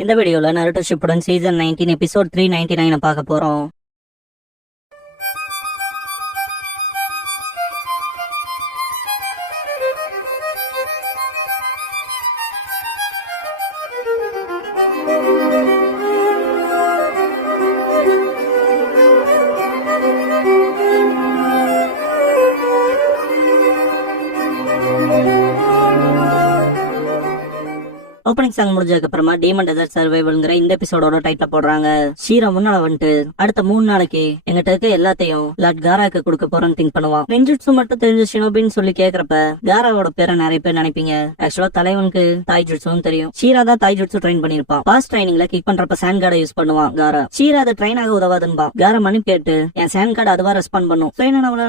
இந்த வீடியோல Naruto Shippuden season 19 episode 399 பார்க்க போறோம். ஓப்பனிங் சாங் முடிஞ்சதுக்கு அப்புறமா டீமன் டெசர்ட் சர்வைவல்ங்கிற இந்த எபிசோடோட டைட்டில் போடுறாங்க. ஷீரா முன்னால வந்துட்டு அடுத்த 3 நாளைக்கு எங்கிட்ட இருக்க எல்லாத்தையும் லார்ட் காராக்கு கொடுக்க போறேன்னு திங்க் பண்ணுவான். நெஞ்சுட்சு மட்டும் தெரிஞ்ச ஷினோபின்னு சொல்லி கேக்குறப்ப காராவோட பேரை நிறைய பேர் நினைப்பீங்க. ஆக்சுவலா தலைவனுக்கு தாய் ஜுட்சுன்னு தெரியும். ஷீரா தான் தாய் ஜுட்சு ட்ரெயின் பண்ணிருப்பான். பாஸ் ட்ரைனிங்ல கிக் பண்றப்ப சாண்ட் கார்டை யூஸ் பண்ணுவான் காரா. ஷீரா அதை ட்ரெயின் ஆக உதவாதுன்பா. காரா மணி கேட்டு என் சாண்ட் கார்டு அதுவா ரெஸ்பாண்ட் பண்ணும்.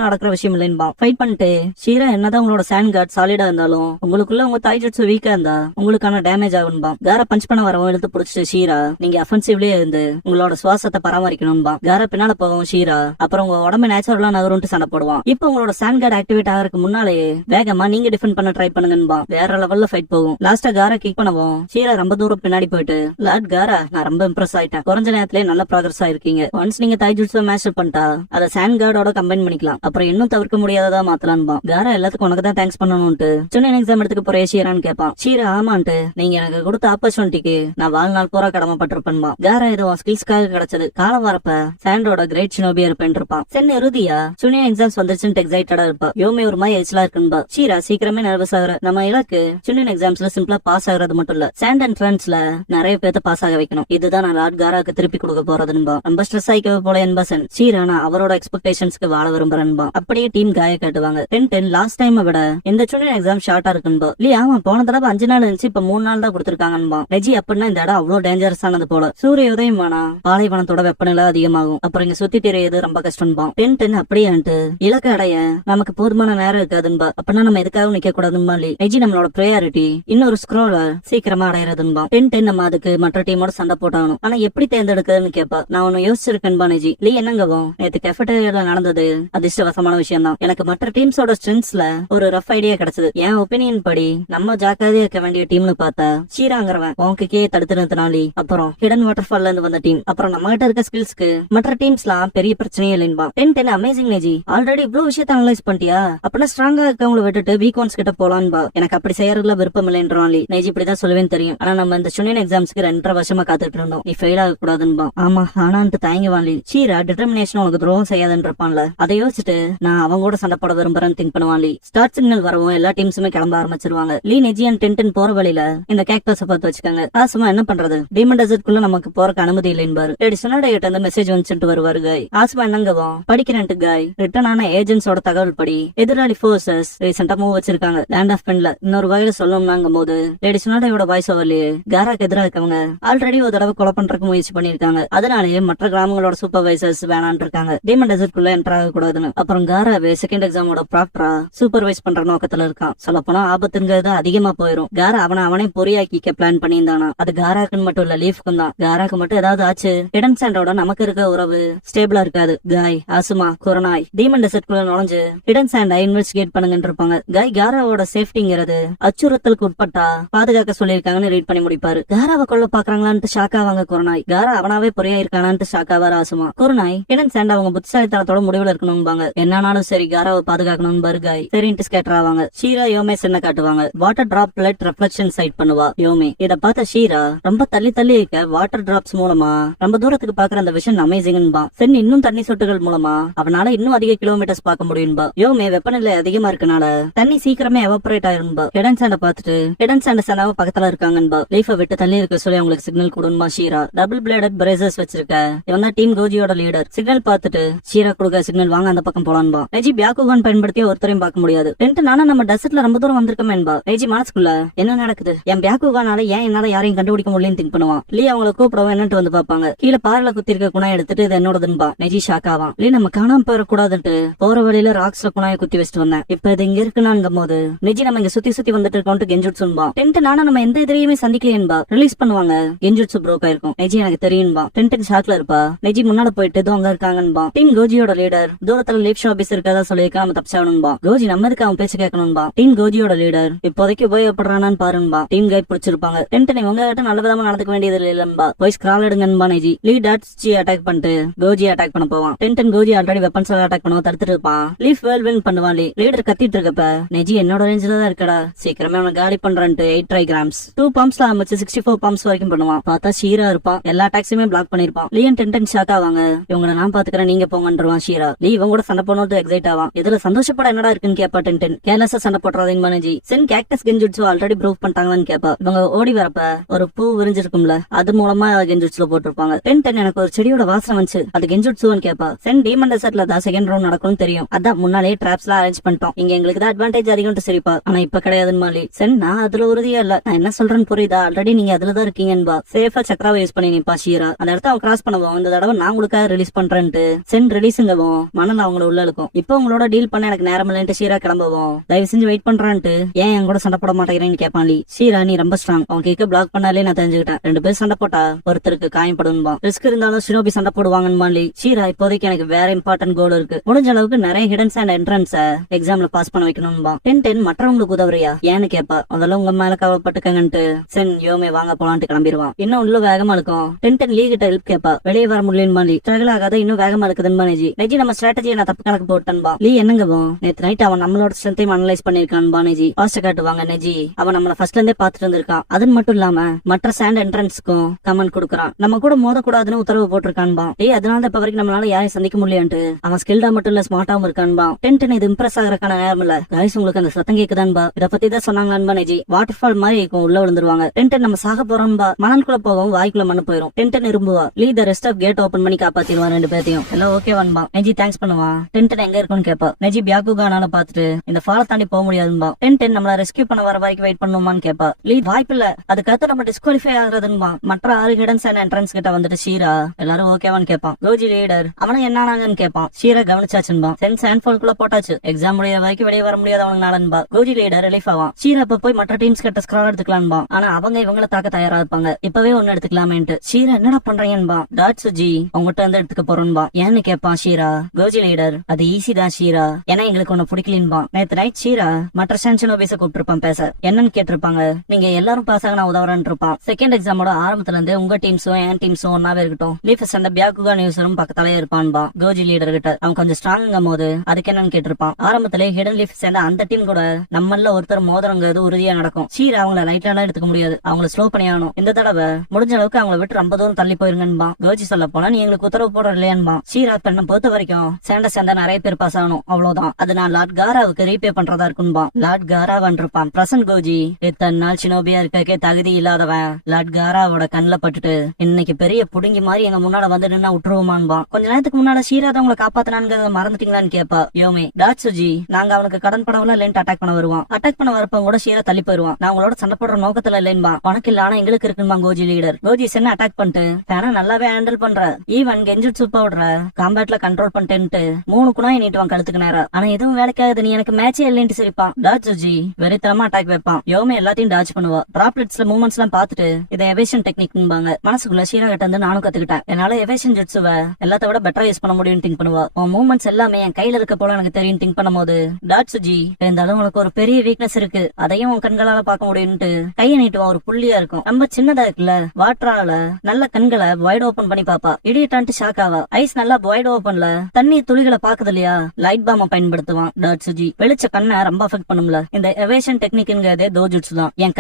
நடக்கிற விஷயம் இல்லைன்பா. ஃபைட் பண்ணிட்டு ஷீரா என்னதான் உங்களோட சாண்ட் கார்டு சாலிடா இருந்தாலும் உங்களுக்குள்ள உங்க தாய் ஜுட்சு வீக்கா இருந்தா உங்களுக்கான டேமேஜ் ஆகும்பா. காரா பஞ்ச் பண்ண வரவும் எடுத்து புடிச்சிட்டு ஷீரா நீங்க அஃபென்சிவ்லயே இருந்து உங்களோட சுவாசத்தை பராமரிக்கணும்பா. காரா பின்னால போகவும் ஷீரா அப்புறம் உங்க உடம்பு நேச்சுரலா நகரும்ட்டு சண்டை போடுவான். இப்போ உங்களோட சாண்ட் கார்டு ஆக்டிவேட் ஆகிறதுக்கு முன்னாலேயே வேகமா நீங்க டிஃபெண்ட் பண்ண ட்ரை பண்ணுங்கன்பா. வேற லெவல்ல ஃபைட் போகும். லாஸ்டா காரா கிக் பண்ணவும் ஷீரா ரொம்ப தூரம் பின்னாடி போயிட்டு லார்ட் காரா நான் ரொம்ப இம்ப்ரெஸ் ஆயிட்டேன். குறைஞ்ச நேரத்திலே நல்ல ப்ராக்ரஸ் ஆயிருக்கீங்க. ஒன்ஸ் நீங்க தைஜுட்சு மேஸ்டர் பண்ணிட்டா அதை சாண்ட் கார்டோட கம்பைன் பண்ணிக்கலாம். அப்புறம் இன்னும் தவிர்க்க முடியாததா மாத்தலான்பா. காரா எல்லாத்துக்கும் உனக்கு தான் தேங்க்ஸ் பண்ணணும்ட்டு சின்ன எக்ஸாம் எடுத்துக்க போற ஷீரான்னு கேட்பான். ஷீரா ஆமான்ட்டு நீங்க எனக்கு கொடுத்த ஆப்பர்ச்சுனிட்டிக்கு நான் வாழ்நாள் பூரா கடமைப்பட்டிருப்பேன்பா. காரா ஏதோ ஸ்கில்ஸ்க்காக கிடைச்சது. காலம் வரப்ப சாண்டோட கிரேட் ஷினோபியா இருப்பேன் இருப்பான். சென்னை இறுதியா சுனியா எக்ஸாம்ஸ் வந்துச்சுன்னு எக்ஸைட்டடா இருப்பா. யோமே ஒரு மாதிரி எரிச்சலா இருக்குன்பா. ஷீரா சீக்கிரமே நர்வஸ் ஆகுற. நம்ம இலக்கு சுனியன் எக்ஸாம்ஸ்ல சிம்பிளா பாஸ் ஆகுறது மட்டும் இல்ல, சாண்ட் என்ட்ரன்ஸ்ல நிறைய பேர்த்த பாஸ் ஆக வைக்கணும். இதுதான் நான் லார்ட் காராக்கு திருப்பி கொடுக்க போறதுன்பா. ரொம்ப ஸ்ட்ரெஸ் ஆயிக்க போல என்பசன் ஷீரா நான் அவரோட எக்ஸ்பெக்டேஷன்ஸ்க்கு வாழ விரும்புறேன்பா. அப்படியே டீம் காய காட்டுவாங்க. 10 லாஸ்ட் டைம் விட இந்த சுனியன் எக்ஸாம் ஷார்ட்டா இருக்குன்பா. இல்லையா ஆமா போன தடவை 5 நாள் இருந்துச்சு, இப்ப 3 நாள் தான் கொடுத்திருக்காங்கன்பா. ரெஜி அப்படின்னா இந்த இடம் அவ்வளவு டேஞ்சரஸ் ஆனது போல. சூரிய உதயம் வேணா பாலைவனத்தோட வெப்பநிலை அதிகமாகும். அப்புறம் இங்க சுத்தி தெரியறது ரொம்ப கஷ்டம்பா. 10 அப்படியான்ட்டு இலக்கு அடைய நமக்கு போதுமான நேரம் இருக்காதுன்பா. அப்படின்னா நம்ம எதுக்காக நிக்க கூடாதுன்பா. ரெஜி நம்மளோட ப்ரையாரிட்டி இன்னொரு ஸ்க்ரோல சீக்கிரமா அடையறதுன்பா. 10 நம்ம அதுக்கு மற்ற டீமோட சண்டை போட்டாகணும். ஆனா எப்படி தேர்ந்தெடுக்கிறதுன்னு கேப்பா. நான் ஒன்னு யோசிச்சிருக்கேன்பா நெஜி. லீ என்னங்கவும் நேற்று கெஃபட்டேரியால நடந்தது அதிர்ஷ்டவசமான விஷயம் தான். எனக்கு மற்ற டீம்ஸோட ஸ்ட்ரென்த்ஸ்ல ஒரு ரஃப் ஐடியா கிடைச்சது. என் ஒப்பீனியன் படி நம்ம ஜாக்கிரதையா இருக்க வேண்டிய டீம்னு பார்த்தா ஷீராங்கிறவன் உனக்கே தடுத்து நிறுத்தினாலி. அப்புறம் ஹிடன் வாட்டர்ஃபால்ல இருந்து வந்த டீம். அப்புறம் நம்ம கிட்ட இருக்க ஸ்கில்ஸ்க்கு மற்ற டீம்ஸ்லாம் பெரிய பிரச்சனையே இல்லைன்பா. 10 அமேசிங் நெஜி. ஆல்ரெடி இவ்வளவு விஷயத்த அனலைஸ் பண்ணிட்டியா? அப்படின்னா ஸ்ட்ராங்கா இருக்கவங்களை விட்டுட்டு வீக் ஒன்ஸ் கிட்ட போலான்பா. எனக்கு அப்படி செய்யறதுல விருப்பம் இல்லைன்றான். நெஜி இப்படிதான் சொல்லுவேன்னு தெரியும். ஆனா நம்ம இந்த சுனியன் எக்ஸாம்ஸ்க்கு 2.5 வருஷமா காத்துட்டு இருந்தோம். நீ ஃபெயில் ஆக கூடாதுன்பா. ஆமா ஆனான்ட்டு தயங்குவான்லி. ஷீரா டிட்டர்மினேஷன் உனக்கு துரோகம் செய்யாதுன்னு இருப்பான்ல. அதை யோசிச்சுட்டு நான் அவங்க கூட சண்டை போட விரும்புறேன்னு திங்க் பண்ணுவான். ஸ்டார்ட் சிக்னல் வரவும் எல்லா டீம்ஸுமே கிளம்ப ஆரம்பிச்சிருவாங்க. லீ நெஜி அண்ட் 10 போற வழியில இந்த கேக்டஸ் பார்த்து வச்சுக்காங்க. ஆசுமா என்ன பண்றது, டீமன் டெசர்ட்குள்ள நமக்கு போறக்கு அனுமதி இல்லைன்பாரு. லேடி சொன்னாட கிட்ட அந்த மெசேஜ் வந்துட்டு வருவாரு. காய் ஆசுமா என்னங்கவும் படிக்கிறேன்ட்டு காய் ரிட்டர்ன் ஆன ஏஜென்ட்ஸோட தகவல் படி எதிராளி போர்சஸ் ரீசெண்டா மூவ் வச்சிருக்காங்க லேண்ட் ஆஃப் பென்ல. இன்னொரு வகையில சொல்லணும்னாங்கும் போது லேடி சொன்னாடையோட வாய்ஸ் ஓவர்லயே காராக்கு எதிராக இருக்கவங்க ஆல்ரெடி ஒரு தடவை கொலை பண்றதுக்கு முயற்சி பண்ணிருக்காங்க. அதனாலேயே மற்ற கிராமங்களோட சூப்பர்வைசர்ஸ் வேணான் இருக்காங்க டீமன் டெசர்ட்குள்ள என்டர் ஆக கூடாதுன்னு. அப்புறம் காராவே செகண்ட் எக்ஸாமோட ப்ராக்டரா சூப்பர்வைஸ் பண்ற நோக்கத்துல இருக்கான். சொல்ல போனா ஆபத்துங்கிறது அதிகமா போயிரும். காரா அவனே பொறியாக்கிக்க பிளான் பண்ணியிருந்தானா. அது காராக்குன்னு மட்டும் இல்ல லீஃப்க்கும் தான். காராக்கு மட்டும் ஏதாவது ஆச்சு ஹிடன் சாண்டோட நமக்கு இருக்க உறவு ஸ்டேபிளா இருக்காது. காய் ஆசுமா குரனாய் டீமன் டெசர்ட்குள்ள நுழைஞ்சு ஹிடன் சாண்டை இன்வெஸ்டிகேட் பண்ணுங்கன்னு இருப்பாங்க. காய் காராவோட சேஃப்டிங்கிறது அச்சுறுத்தலுக்கு உட்பட்டா பாதுகாக்க சொல்லியிருக்காங்கன்னு ரீட் பண்ணி முடிப்பாரு. காராவை கொள்ள பாக்குறாங்களான்ட்டு ஷாக் ஆவாங்க குரனாய். காரா அவனாவே பொறியா இருக்கானான்ட்டு ஷாக் ஆவாரு ஆசுமா. குரனாய் ஹிடன் சாண்ட் அவங்க புத்திசாலித்தனத்தோட முடிவுல இருக்கணும்பாங்க. என்னானாலும் சரி காராவை பாதுகாக்கணும் பாரு. காய் சரின்ட்டு ஸ்கேட்டர் ஆவாங்க. ஷீரா யோமே சின்ன காட்டுவாங்க. வாட்டர் டிராப் பிளட் ரெஃப்ளெக்ஷன் சைட் பண்ணுவா யோமே. இத பார்த்த ஷீரா ரொம்ப தள்ளி தள்ளி இருக்க வாட்டர் டிராப்ஸ் மூலமா ரொம்ப தூரத்துக்கு பாக்குற அந்த விஷன் அமேசிங்பா. சென் இன்னும் தண்ணி சொட்டுகள் மூலமா அவனால இன்னும் அதிக கிலோமீட்டர்ஸ் பார்க்க முடியும்பா. யோமே வெப்பநிலை அதிகமா இருக்கனால தண்ணி சீக்கிரமே எவாபரேட் ஆயிரும்பா. ஹிடன் சாண்ட பாத்துட்டு ஹிடன் சாண்ட் சனாவ பக்கத்துல இருக்காங்கன்பா. லீஃப விட்டு தள்ளி இருக்க சொல்லி அவங்களுக்கு சிக்னல் கொடுமா. ஷீரா டபுள் பிளேடட் பிரேசர்ஸ் வச்சிருக்க இவன் தான் டீம் கோஜியோட லீடர். சிக்னல் பார்த்துட்டு ஷீரா கொடுக்க சிக்னல் வாங்க அந்த பக்கம் போலான்பா. ரெஜி பியாக்குகான் பயன்படுத்தி ஒருத்தரையும் பார்க்க முடியாது. நானும் நம்ம டெசர்ட்ல ரொம்ப தூரம் வந்திருக்கோமேன்பா. ரெஜி மனசுக்குள்ள என்ன நடக்குது, என் பியாக்குகானால ஏன் என்னால யாரையும் கண்டுபிடிக்க முடியலன்னு திங்க் பண்ணுவான். லீ அவங்களை கூப்பிடவும் என்னட்டு வந்து பாப்பாங்க. கீழே பாறைல குத்தி இருக்க குணாய் எடுத்துட்டு இது என்னோடதுன்பா. நெஜி ஷாக் ஆவான். லீ நம்ம காணாம போயிடக்கூடாதுன்ட்டு போற வழியில ராக்ஸ்ல குணாயை குத்தி வச்சுட்டு வந்தேன். இப்ப இது இங்க இருக்குனாங்கும் போது நெஜி நம்ம இங்க சுத்தி வந்துட்டு இருக்கோம் கெஞ்சுட்சுன்பா. நானும் நம்ம எந்த எதிரையுமே சந்திக்கலையன்பா. ரிலீஸ் பண்ணுவாங்க. கெஞ்சுட்சு ப்ரோக் ஆயிருக்கும். நெஜி எனக்கு தெரியும்பா. ஷாக்ல இருப்பா. நெஜி முன்னால போயிட்டு அங்க இருக்காங்கன்பா. டீம் கோஜியோட லீடர் தூரத்துல லீப் ஆபீஸ் இருக்கதா சொல்லியிருக்காம தப்பிச்சாகணும்பா. கோஜி நம்ம இருக்கு அவன் பேச்சு கேட்கணும்பா. டீம் கோஜியோட லீடர் இப்போதைக்கு உபயோகப்படுறானான்னு பாருன்பா. டீம் கை போய் பிடிச்சிருப்பாங்க. டென்டன் இவங்க கிட்ட நல்ல விதமா நடந்துக்க வேண்டியது இல்லம்பா, போய் ஸ்கிரால் எடுங்கன்பா நெஜி. லீ டாட்ஸ் அட்டாக் பண்ணிட்டு கோஜி அட்டாக் பண்ண போவான். டென்டன் கோஜி ஆல்ரெடி வெப்பன்ஸ் அட்டாக் பண்ண தடுத்துட்டு இருப்பான். லீஃப் வேல் வின் பண்ணுவான். லீடர் கத்திட்டு இருக்கப்ப நெஜி என்னோட ரேஞ்சில தான் இருக்கடா, சீக்கிரமே அவனை காலி பண்றான்ட்டு 8 ட்ரை கிராம்ஸ் 2 பம்ப்ஸ்ல ஆரம்பிச்சு 64 பம்ப்ஸ் வரைக்கும் பண்ணுவான். பார்த்தா ஷீரா இருப்பான், எல்லா அட்டாக்ஸுமே பிளாக் பண்ணிருப்பான். லீன் டென்டன் ஷாக் ஆவாங்க. இவங்களை நான் பாத்துக்கிறேன் நீங்க போங்கன்றான் ஷீரா. லீ இவங்க கூட சண்டை போனது எக்ஸைட் ஆவான். இதுல சந்தோஷப்பட என்னடா இருக்குன்னு கேப்பா டென்டன். கேர்லெஸ்ஸா சண்டை போடுறாதீங்க நெஜி. சென் கேக்டஸ் கெஞ்சுட்ஸு ஆல்ரெடி ப்ரூவ் பண்ணிட்டாங்களான்னு கேப்பா. இவங்க ஓடி வரப்ப ஒரு பூ விரிஞ்சிருக்கும்ல, அது மூலமா கெஞ்சுட்ஸ்ல போட்டிருப்பாங்க. டென்டன் எனக்கு ஒரு செடியோட வாசனை வந்துச்சு, அது கெஞ்சுட்ஸுன்னு கேப்பா. சென் டீமன் டெசர்ட்ல தான் செகண்ட் ரவுண்ட் நடக்கும்னு தெரியும், அதான் முன்னாலே டிராப்ஸ் எல்லாம் அரேஞ்ச் பண்ணிட்டோம், இங்க எங்களுக்கு தான் அட்வான்டேஜ் அதிகம் சரிப்பா, ஆனா இப்ப கிடையாதுன்னு மாலி. சென் நான் அதுல உறுதியா இல்ல, நான் என்ன சொல்றேன்னு புரியுதா, ஆல்ரெடி நீங்க அதுலதான் இருக்கீங்கன்பா. சேஃபா சக்கராவை யூஸ் பண்ணி நிப்பா ஷீரா. அந்த இடத்த அவன் கிராஸ் பண்ணுவோம், இந்த தடவை நான் உங்களுக்காக ரிலீஸ் பண்றேன்ட்டு சென் ரிலீஸுங்கவும் மணல் அவங்கள உள்ள இருக்கும். இப்போ உங்களோட டீல் பண்ண எனக்கு நேரம் இல்லைன்ட்டு ஷீரா கிளம்புவோம். தயவு செஞ்சு வெயிட் பண்றான்ட்டு ஏன் என் கூட சண்டை போட மாட்டேங்கிறேன்னு கேட்பான் லீ. ஷீரா நீ ரொம்ப ஸ்ட்ராங், அவன் கேக்க பிளாக் பண்ணாலே நான் தெரிஞ்சுக்கிட்டேன், 2 பேர் சண்டை போட்டா ஒருத்தருக்கு காயப்படும்பா, ரிஸ்க் இருந்தாலும் ஷினோபி சண்டை போடுவாங்கன்னு லீ. ஷீரா இப்போதைக்கு எனக்கு வேற இம்பார்ட்டன்ட் கோல் இருக்கு, முடிஞ்ச அளவுக்கு நிறைய ஹிடன்ஸ் அண்ட் என்ட்ரன்ஸ் எக்ஸாம்ல பாஸ் பண்ண வைக்கணும்பா. டென் மற்றவங்களுக்கு உதவுறியா ஏன்னு கேப்பா. அதெல்லாம் உங்க மேல கவலைப்பட்டுக்கங்கன்ட்டு சென் யோமே வாங்க போலான்ட்டு கிளம்பிடுவான். இன்னும் உள்ள வேகமா இருக்கும். டென் லீ கிட்ட ஹெல்ப் கேப்பா. வெளியே வர முடியலன்னு லீ. ஸ்ட்ரகிள் ஆகாத இன்னும் வேகமா இருக்குதுன்னு நெஜி. நெஜி நம்ம ஸ்ட்ராட்டஜியை நான் தப்பு கணக்கு போட்டேன்பா. லீ என்னங்கவும் நேத்து நைட் அவன் நம்மளோட ஸ்ட்ரென்த்தையும் அனலைஸ் பண்ணிருக்கான்பா நெஜி. பாஸ்ட் காட்டுவாங்க நெஜி. அவன் நம்மள ஃபர்ஸ்ட்ல இருந்தே பாத்துட்டு இருந்திருக்கான். அது மட்டும் இல்லாம மற்ற சாண்ட் என்ட்ரன்ஸ்க்கும் கமெண்ட் கொடுக்கறான், நம்ம கூட மோத கூடாதுன்னு உத்தரவு போட்டிருக்கான்பா. அதனால இப்ப வரைக்கும் நம்மளால யாரையும் சந்திக்க முடியலன்ட்டு அவன் ஸ்கில்டா மட்டும் இல்ல ஸ்மார்ட்டாவும் இருக்கான்பா. டென் இது இம்ப்ரெஸ் ஆகிறக்கான நேரம் இல்ல கைஸ், உங்களுக்கு அந்த சத்தம் கேக்குதான்பா, இத பத்தி தான் சொன்னாங்களான்பா நெஜி. வாட்டர் ஃபால் மாதிரி இருக்கும், உள்ள விழுந்துருவாங்க. டென் நம்ம சாக போறோம்பா. மணலுக்குள்ள போகவும் வாய்க்குள்ள மண்ணு போயிரும். டென் இரும்புவா. Lee the rest of gate open பண்ணி காப்பாத்திடுவான் 2 பேத்தையும். எல்லாம் ஓகேவான்பா. நெஜி தேங்க்ஸ் பண்ணுவான். டென் எங்க இருக்குன்னு கேப்பா. நெஜி பியாக்குகானால பாத்துட்டு இந்த ஃபாலை தாண்டி போக முடியாதுன்பா. டென் நம்மள ரெஸ்கியூ பண்ண வர வரைக்கும் வெயிட் பண்ணுமான்னு கேப்பா. லீ வாய்ப்பில்ல, அதுக்கடுத்து நம்ம டிஸ்குவாலிஃபை ஆகுறதுன்பா. மற்ற 6 ஹிடன்ஸ் அண்ட் என்ட்ரன்ஸ் கிட்ட வந்துட்டு ஷீரா எல்லாரும் ஓகேவான்னு கேப்பான். கோஜி லீடர் அவனும் என்னானாங்கன்னு கேப்பான். ஷீரா கவனிச்சாச்சுன்பா. சென் சாண்ட்ஃபால்குள்ள போட்டாச்சு, எக்ஸாம் முடிய வரைக்கும் வெளியே வர முடியாது அவனுக்கு நாளன்பா. கோஜி லீடர் ரிலீஃப் ஆவான். ஷீரா இப்ப போய் மற்ற டீம்ஸ் கிட்ட ஸ்க்ரால் எடுத்துக்கலான்பா. ஆனா அவங்க இவங்கள தாக்க தயாரா இருப்பாங்க, இப்பவே ஒன்னு எடுத்துக்கலாமேன்ட்டு. ஷீரா என்னடா பண்றீங்கன்பா. டாட்சுஜி உங்ககிட்ட இருந்து எடுத்துக்க போறோன்பா. ஏன்னு கேப்பான் ஷீரா. கோஜி லீடர் அது ஈஸி தான் ஷீரா, ஏன்னா எங்களுக்கு ஒன்னு பிடிக்கலின்பா. நேத்து நைட் ஷீரா மற்ற ஷான்ஷினோபிஸ கூப்பிட்டிருப்பான் பேச. என்னன்னு கேட்டிருப்பாங்க. நீங்க எல்லாரும் பாஸ் ஆக நான் உதவுறேன்னு இருப்பான். செகண்ட் எக்ஸாமோட ஆரம்பத்துல இருந்து உங்க டீம்ஸும் என் டீம்ஸும் ஒன்னாவே இருக்கட்டும். லீஃபஸ் அந்த பியாக்குகா நியூஸரும் பக்கத்தாலே இருப்பான்பா. கோஜி லீடர் கிட்ட அவன் கொஞ்சம் ஸ்ட்ராங்கும் போது அதுக்கு என்னன்னு கேட்டிருப்பான். ஆரம்பத்திலே ஹிடன் லீஃப் சேர்ந்த அந்த டீம் கூட நம்மள ஒருத்தர் மோதிரங்கிறது உறுதியா நடக்கும். ஷீரா அவங்கள லைட்ல எல்லாம் எடுத்துக்க முடியாது, அவங்கள ஸ்லோ பண்ணி ஆகணும். இந்த தடவை முடிஞ்ச அளவுக்கு அவங்கள விட்டு ரொம்ப தூரம் தள்ளி போயிருங்கன்பா. கோஜி சொல்ல போனா நீ எங்களுக்கு உத்தரவு போட இல்லையான்பா. ஷீரா பெண்ணை பொறுத்த வரைக்கும் சேர்ந்த நிறைய பேர் பாஸ் ஆகணும், அவ்வளவுதான். அது நான் லார்ட் காராவுக்கு ரீபே பண்றதா இருக்குன்பா. லார்ட் காராவன் இருப்பான். பிரசன்ட் கோஜி இத்தனை நாள் சினோபியா இருக்கே தகுதி இல்லாதவன் லார்ட் காராவோட கண்ணுல பட்டுட்டு இன்னைக்கு பெரிய புடுங்கி மாதிரி எங்க முன்னால வந்து நின்னா விட்டுருவோமான்பா. கொஞ்ச நேரத்துக்கு முன்னால ஷீரா தான் உங்களை காப்பாத்தினான்னு மறந்துட்டீங்களான்னு கேப்பா. யோமே டாட்சுஜி நாங்க அவனுக்கு கடன் படவுல இல்லைன்னு அட்டாக் பண்ண வருவான். அட்டாக் பண்ண வரப்ப கூட ஷீரா தள்ளி போயிருவான். நான் உங்களோட சண்டை போடுற நோக்கத்துல இல்லைன்பா. உனக்கு இல்ல ஆனா எங்களுக்கு இருக்குன்பா. கோஜி லீடர் கோஜி சென்ன அட்டாக் பண்ணிட்டு பேனா நல்லாவே ஹேண்டில் பண்ற, ஈவன் கெஞ்சுட்சு பவுடர காம்பேட்ல கண்ட்ரோல் பண்ணிட்டு 3 குணாய் நீட்டுவான் கழுத்துக்கு நேரா. ஆனா எதுவும் வேலைக்காகுது, நீ எனக்கு மேட்சே இல்லைன்னு சிரிப்பான். டாட்சுஜி வெறித்தனமா அட்டாக் வைப்பான். யோமே எல்லாத்தையும் டாச் பண்ணுவா. டிராப்லெட்ஸ்ல மூவ்மெண்ட்ஸ் எல்லாம் பாத்துட்டு இதை எவேஷன் டெக்னிக்பாங்க. மனசுக்குள்ள ஷீரா கிட்ட இருந்து நானும் கத்துக்கிட்டேன். என்னால எவேஷன் ஜெட்ஸுவ எல்லாத்த விட பெட்டரா யூஸ் பண்ண முடியும்னு திங்க் பண்ணுவா. உன் மூவ்மெண்ட்ஸ் எல்லாமே என் கையில இருக்க போல எனக்கு தெரியும் திங்க் பண்ணும் போது டாட்சுஜி இருந்தாலும் உனக்கு ஒரு பெரிய வீக்னஸ் இருக்கு, அதையும் உன் கண்களால பாக்க முடியும்ட்டு கையை நீட்டுவான். ஒரு புள்ளியா இருக்கும், ரொம்ப சின்னதா இருக்குல்ல. வாட்டரால நல்ல கண்களை வைட் ஓபன் பண்ணி பாப்பா. இடியட்டான்ட்டு ஷாக் ஆவா. ஐஸ் நல்லா வைட் ஓபன்ல தண்ணி துளிகளை பாக்குது இல்லையா, லைட் பாம பயன்படுத்துவான். டாட்சுஜி வெளிச்ச கண்ணை ரொம்ப அஃபெக்ட் பண்ணும்ல. இந்த எவேஷன் டெக்னிக்ங்கிறதே தோஜுட்சு தான். என்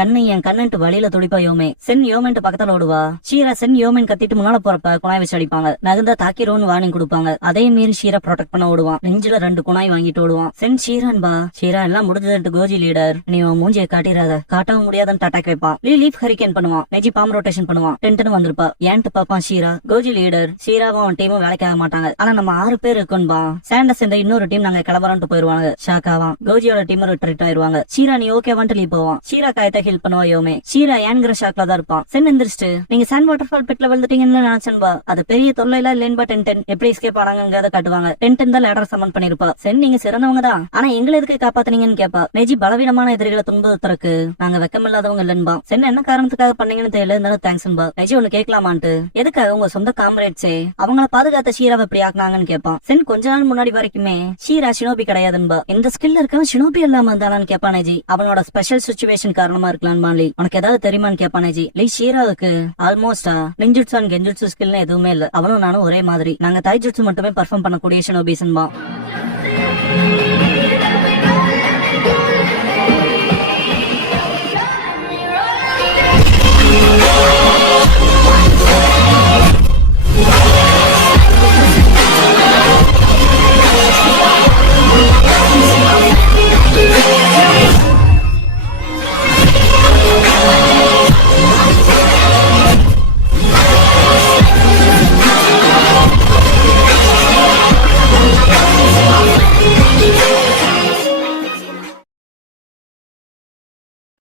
கண்ணுட்டு வழியில துடிப்பா யோமே. சென் யோமென்ட்டு பக்கத்துல ஓடுவா. ஷீரா சென் யோமென் கத்திட்டு முன்னால போறப்ப குணாய் வச்சு அடிப்பாங்க. நகர்ந்தா தாக்கிரோன்னு வார்னிங் கொடுப்பாங்க. அதே மீறி ஷீரா ப்ரொடெக்ட் பண்ண ஓடுவான். நெஞ்சில 2 குணாய் வாங்கிட்டு ஓடுவான். சென் ஷீரான்பா. ஷீரா எல்லாம் முடிஞ்சதுட்டு கோஜி லீடர் நீ உன் மூஞ்சியை காட்டிடாத, காட்டவும் முடியாதுன்னு அட்டாக் வைப்பான். லீஃப் ஹரிகேன் பண்ணுவான். நெஜி பாம் ரொட்டேஷன் பண்ணுவான். டென்டன் வந்திருப்பா. ஏன்ட்டு பாப்பான் ஷீரா. கோஜி லீடர் ஷீராவும் அவன் டீமும் வேலைக்காக மாட்டாங்க, ஆனா நம்ம 6 பேர் இருக்குன்பா. சாண்டஸ் இந்த இன்னொரு டீம் நாங்க கிளம்புறோம்ட்டு போயிருவாங்க. ஷாக் ஆவான். கோஜியோட டீம் ரிட்ரீட் ஆயிருவாங்க. ஷீரா நீ ஓகேவான்ட்டு லீவ் போவான். ஷீரா காயத்தை ஹெல்ப் பண்ணுவா யோமே. ஷீரா ஏன்கிற ஷாக்ல தான் இருப்பான். சென் எந்திரிச்சிட்டு நீங்க சாண்ட் வாட்டர் ஃபால் பிட்ல விழுந்துட்டீங்கன்னு நினைச்சன்பா. அது பெரிய தொல்லையில இல்லைன்பா. டென்டன் எப்படி எஸ்கேப் ஆனாங்கிறத காட்டுவாங்க. டென்டன் தான் லேடர் சமன் பண்ணிருப்பா. சென் நீங்க சிறந்தவங்க தான், ஆனா எங்களை எதுக்கு காப்பாத்துனீங்கன்னு கேப்பா. நெஜி பலவீனமான எதிரிகளை துன்புறுத்தறக்கு நாங்க வெக்கமில்லாதவங்க இல்லன்பா. சென் என்ன காரணத்துக்காக பண்ணீங்கன்னு தெரியல, இருந்தாலும் தேங்க்ஸ்ன்பா. நெஜி ஒண்ணு கேட்கலாமான்ட்டு எதுக்காக உங்க சொந்த காம்ரேட்ஸே அவங்கள பாதுகாத்த ஷீராவை எப்படி ஆக்குனாங்கன்னு கேப்பான். சென் கொஞ்ச நாள் முன்னாடி வரைக்குமே ஷீரா ஷினோபி கிடையாதுன்பா. இந்த ஸ்கில் இருக்கவன் ஷினோபி இல்லாம இருந்தானான்னு கேப்பா. நெஜி அவனோட ஸ்பெஷல் சிச்சுவேஷன் காரணமா இருக்கலாம். நண்பான் லீ. உனக்கு ஏதாவது தெரியுமான்னு கேட்பானே ஜி. லீ ஷீராவுக்கு ஆல்மோஸ்டா நிஞ்சுட்சு அண்ட் கெஞ்சுட்சு ஸ்கில்னு எதுவுமே இல்ல. அவனும் நானும் ஒரே மாதிரி. நாங்க தைஜுட்சு மட்டுமே பர்ஃபார்ம் பண்ணக்கூடிய ஷினோபிஸ்ன்பா.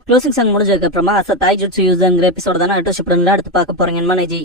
க்ளோசிங் சாங் முடிஞ்சதுக்கு அப்புறமா தாய் ஜுட்சு யூஸ்ங்கிற எபிசோட தானே அடுத்து பார்க்க போறீங்க மனேஜி.